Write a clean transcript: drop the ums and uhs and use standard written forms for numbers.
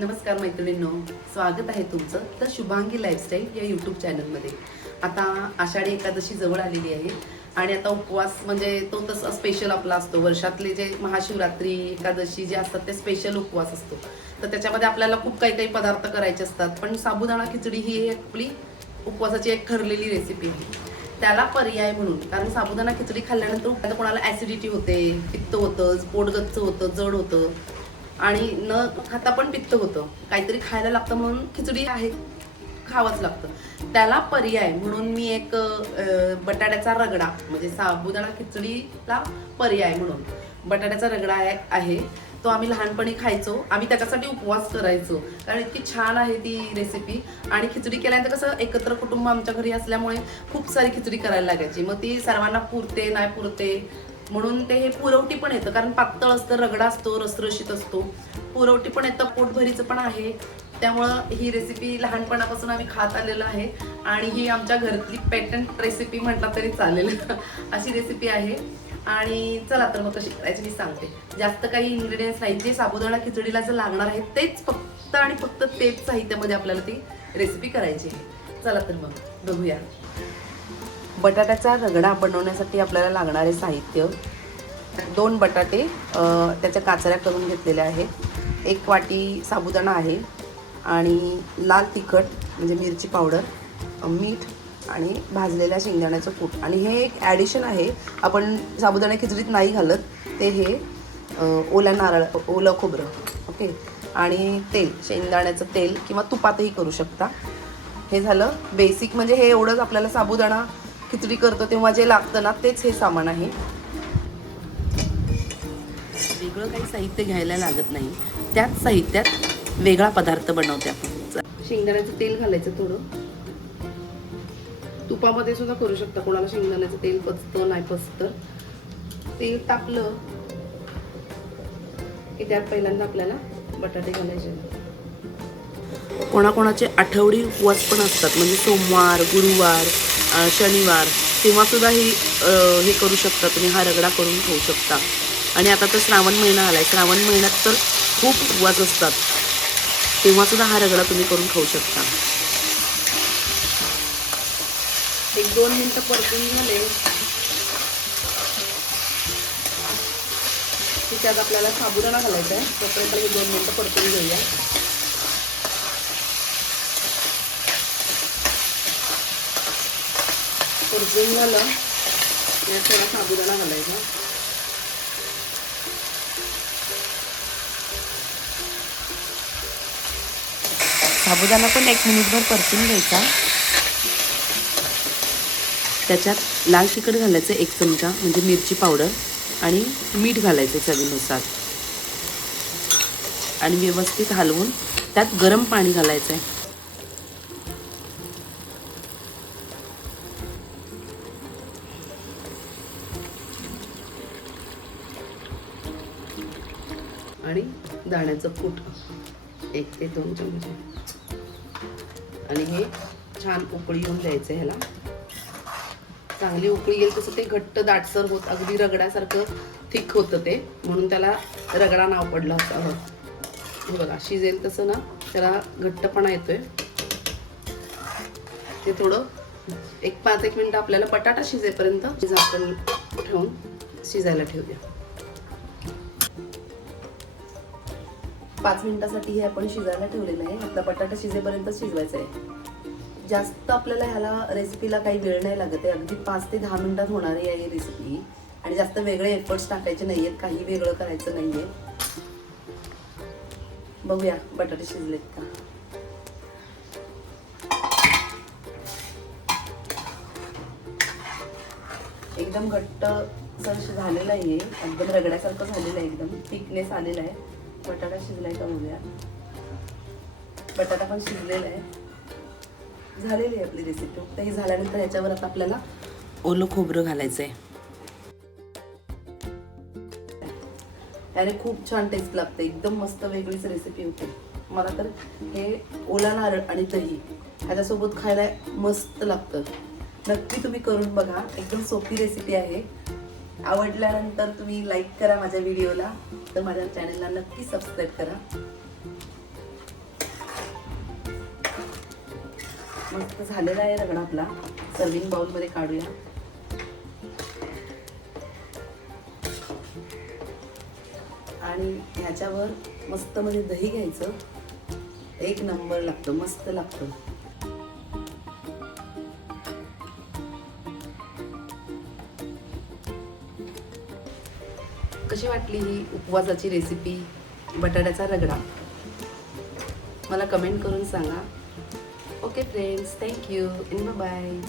नमस्कार मैत्रिणींनो, स्वागत आहे तुमचं तर शुभांगी लाईफस्टाईल या यूट्यूब चॅनलमध्ये। आता आषाढी एकादशी जवळ आलेली आहे आणि आता उपवास म्हणजे तो तसा स्पेशल आपला असतो। वर्षातले जे महाशिवरात्री एकादशी जे असतात ते स्पेशल उपवास असतो। तर त्याच्यामध्ये आपल्याला खूप काही पदार्थ करायचे असतात, पण साबुदाणा खिचडी ही एक आपली उपवासाची एक ठरलेली रेसिपी आहे। त्याला पर्याय म्हणून, कारण साबुदाणा खिचडी खाल्ल्यानंतर कोणाला ॲसिडिटी होते, पित्त होतं, पोट गच्च होतं, जड होतं आणि न खाता पण पित्त होतं, काहीतरी खायला लागतं म्हणून खिचडी आहे खावंच लागतं। त्याला पर्याय म्हणून मी एक बटाट्याचा रगडा म्हणजे साबुदाणा खिचडीला पर्याय म्हणून बटाट्याचा रगडा आहे। तो आम्ही लहानपणी खायचो, आम्ही त्याच्यासाठी उपवास करायचो, कारण इतकी छान आहे ती रेसिपी। आणि खिचडी केल्यानंतर कसं एकत्र कुटुंब आमच्या घरी असल्यामुळे खूप सारी खिचडी करायला लागायची, मग ती सर्वांना पुरते नाही पुरते म्हणून ते हे पुरवठी पण येतं, कारण पातळ असतं, रगडा असतो, रसरशीत असतो, पुरवठी पण येतं, पोटभरीचं पण आहे। त्यामुळं ही रेसिपी लहानपणापासून आम्ही खात आलेलं आहे आणि ही आमच्या घरातली पेटंट रेसिपी म्हटलं तरी चालेल अशी रेसिपी आहे। आणि चला तर मग कशी करायची मी सांगते। जास्त काही इन्ग्रेडियंट्स नाही, जे साबुदाणा खिचडीला जे लागणार आहे तेच फक्त आणि फक्त तेच साहित्यामध्ये आपल्याला ती रेसिपी करायची आहे। चला तर मग बघूया। बटाट्याचा रगडा बनवण्यासाठी आपल्याला लागणारे साहित्य: 2 बटाटे त्याच्या काचऱ्या करून घेतलेल्या आहेत, 1 वाटी साबुदाणा आहे आणि लाल तिखट म्हणजे मिरची पावडर, मीठ आणि भाजलेल्या शेंगदाण्याचं कूट। आणि हे एक ॲडिशन आहे, आपण साबुदाणा खिचडीत नाही घालत ते, हे ओलं खोबरं, ओके। आणि तेल, शेंगदाण्याचं तेल किंवा तुपातही करू शकता। हे झालं बेसिक, म्हणजे हे एवढंच आपल्याला साबुदाणा खिचडी करतो तेव्हा जे लागतं ना तेच हे सामान आहे। वेगळं काही साहित्य घ्यायला लागत नाही, त्याच साहित्यात वेगळा पदार्थ बनवते आपण। शेंगदाण्याचं तेल घालायचं थोडं, तुपामध्ये सुद्धा करू शकता, कोणाला शेंगदाण्याचं तेल पचतं नाही पचतं। तेल टाकलं की त्यात पहिल्यांदा आपल्याला बटाटे घालायचे। कोणाकोणाचे आठवडी उपवास पण असतात, म्हणजे सोमवार, गुरुवार, शनिवार, तेव्हा सुद्धा हे करू शकता तुम्ही, हा रगडा करून खाऊ शकता। आणि आता तर श्रावण महिना आलाय, श्रावण महिन्यात तर खूप उपवास असतात, तेव्हा सुद्धा हा रगडा तुम्ही करून खाऊ शकता। 1-2 मिनिटं परतून झाले की त्यात आपल्याला साबुदाणा घालायचा आहे, तोपर्यंत 2 मिनिटं परतून घेऊया। परतून झालं यात थोडा साबुदाणा घालायचा, साबुदाणा पण 1 मिनिटभर परतून घ्यायचा। त्याच्यात लाल तिखट घालायचं 1 चमचा म्हणजे मिरची पावडर, आणि मीठ घालायचं चवीनुसार, आणि व्यवस्थित हलवून त्यात गरम पाणी घालायचं आहे। आणि दाण्याचं कूट 1 ते 2 चमचे, आणि हे छान उकळी येऊन द्यायचं। ह्याला चांगली उकळी येईल तसं ते घट्ट दाटसर होत, अगदी रगड्यासारखं थिक होतं ते, म्हणून त्याला रगडा नाव पडलं असावं। हे बघा शिजेल तसं ना त्याला घट्टपणा येतोय। ते थोडं 5-1 मिनिट आपल्याला बटाटा शिजेपर्यंत झाकण ठेवून शिजायला ठेवूया। 5 मिनिटासाठी हे आपण शिजायला ठेवलेलं आहे, आपला बटाटा शिजेपर्यंत शिजवायचं आहे। जास्त आपल्याला ह्याला रेसिपीला काही वेळ नाही लागत आहे, अगदी 5 ते 10 मिनिटात होणारी आहे ही रेसिपी, आणि जास्त वेगळे एफर्ट्स टाकायचे नाही आहेत, काही वेगळं करायचं नाही आहे। बघूया बटाटे शिजलेत का। एकदम घट्ट असं झालेलं आहे, एकदम रगड्यासारखं झालेलं आहे, एकदम थिकनेस आलेला आहे। बटाटा शिजलाय का बघूया, बटाटा पण शिजलेला आहे, झालेली आहे आपली रेसिपी। तर हे झाल्यानंतर ह्याच्यावर आता आपल्याला ओलं खोबरं घालायचं आहे, त्याने खूप छान टेस्ट लागते, एकदम मस्त वेगळीच रेसिपी होते। मला तर हे ओला नारळ आणि दही ह्याच्यासोबत खायला मस्त लागतं, नक्की तुम्ही करून बघा, एकदम सोपी रेसिपी आहे। आवडल्यानंतर तुम्ही लाईक करा माझ्या व्हिडिओला, तर माझ्या चॅनलला नक्की सबस्क्राईब करा। मस्त झालेला आहे रगडा आपला. सर्विंग बाउलमध्ये काढूया. आणि ह्याच्यावर मस्त मध्ये दही घ्यायचं. एक नंबर लागतं, मस्त लागतं. कशी वाटली ही उपवासाची रेसिपी बटाट्याचा रगडा? मला कमेंट करून सांगा. Okay friends, thank you and bye.